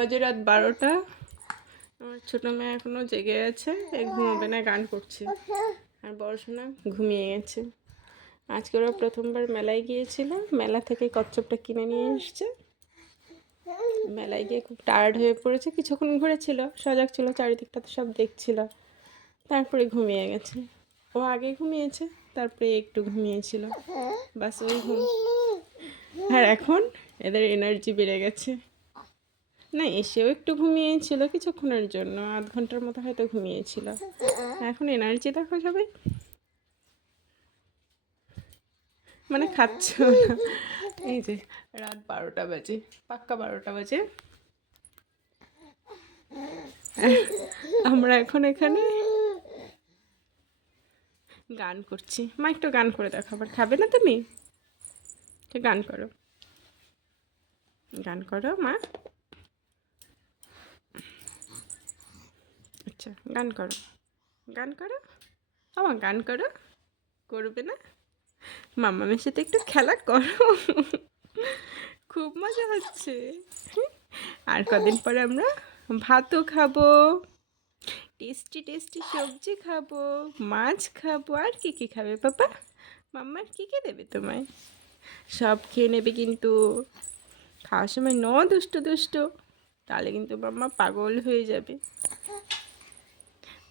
বাজে রাত বারোটা। আমার ছোটো মেয়ে এখনও জেগে আছে ঘুমাবে না, গান করছে। আর বড়শোনা ঘুমিয়ে গেছে। আজকে ওরা প্রথমবার মেলায় গিয়েছিল, মেলা থেকে কচ্ছপটা কিনে নিয়ে এসছে। মেলায় গিয়ে খুব টায়ার্ড হয়ে পড়েছে, কিছুক্ষণ ঘুরেছিল, সজাগ ছিল, চারিদিকটা তো সব দেখছিল। তারপরে ঘুমিয়ে গেছে। ও আগে ঘুমিয়েছে, তারপরে একটু ঘুমিয়েছিল। বাস ওই ঘুম। আর এখন এদের এনার্জি বেড়ে গেছে। না, এসেও একটু ঘুমিয়েছিল কিছুক্ষণের জন্য, আধ ঘণ্টার মতো হয়তো ঘুমিয়েছিল। এখন এনার্জি দেখো সবাই। মানে খাচ্ছ এই যে, রাত বারোটা বাজে, পাক্কা বারোটা বাজে। আমরা এখন এখানে গান করছি। মা, একটু গান করে দেখো আবার, খাবে না তুমি? গান করো। গান করো, মা। আচ্ছা গান করো। গান করো? আমার গান করো? করবে না? মামামের সাথে একটু খেলা করো। খুব মজা হচ্ছে। আর কদিন পরে আমরা ভাতও খাব। টেস্টি টেস্টি সবজি খাব, মাছ খাব। আর কি কি খাবে বাবা মাম্মার কি কি দেবে তোমায়? সব খেয়ে নেবে কিন্তু। খাওয়ার সময় ন দুষ্ট দুষ্ট। তাহলে কিন্তু মাম্মা পাগল হয়ে যাবে।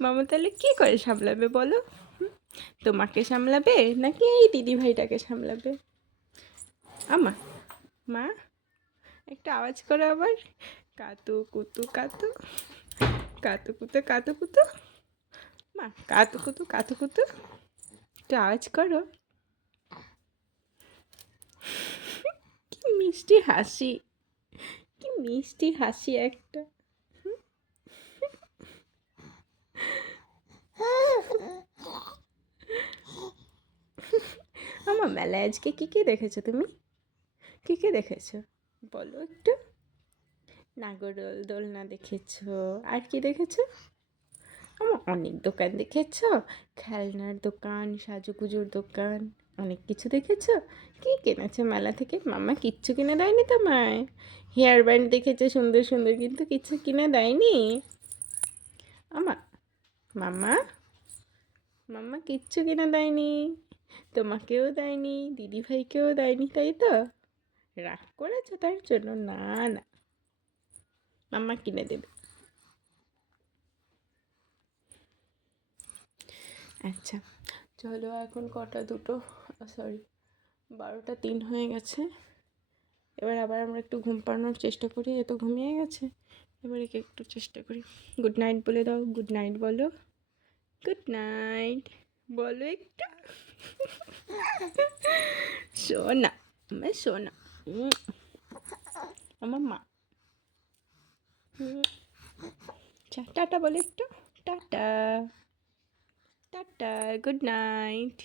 মামা তাহলে কি করে সামলাবে বলো? তোমাকে সামলাবে নাকি এই দিদি ভাইটাকে সামলাবে? আমা, মা, একটা আওয়াজ করো আবার। কাতু কুতু কাতু কাতু কুতু কাতু কুতু। মা, কাতু কুতু কাতু কুতু। একটু আওয়াজ করো। কি মিষ্টি হাসি, কি মিষ্টি হাসি একটা। আমার মেলায় আজকে কী কী দেখেছ তুমি? কী কী দেখেছ? বলো একটু। নাগরদোল, দোলনা দেখেছ। আর কি দেখেছ? আমার অনেক দোকান দেখেছ। খেলনার দোকান, সাজুগুজুর দোকান, অনেক কিছু দেখেছ? কী কিনেছো মেলা থেকে? মামা কিচ্ছু কিনে দেয়নি তোমায়। হেয়ার ব্যান্ড দেখেছ সুন্দর সুন্দর, কিন্তু কিছু কিনে দেয়নি। আমা মামা? মাম্মা কিচ্ছু কিনে দেয়নি। তোমাকেও দেয়নি, দিদিভাইকেও দেয়নি, তাই তো? রাগ করেছ তার জন্য? না না। মাম্মা কিনে দেবে। আচ্ছা চলো এখন কটা দুটো? সরি বারোটা তিন হয়ে গেছে। এবার আবার আমরা একটু ঘুম পাড়ানোর চেষ্টা করি, এ তো ঘুমিয়ে গেছে। এবার একে একটু চেষ্টা করি। গুড নাইট বলে দাও, গুড নাইট বলো। গুড নাইট বলো একটা। সোনা, আমার সোনা। আমার মা। আচ্ছা টাটা বলো একটু। টাটা। Tata good night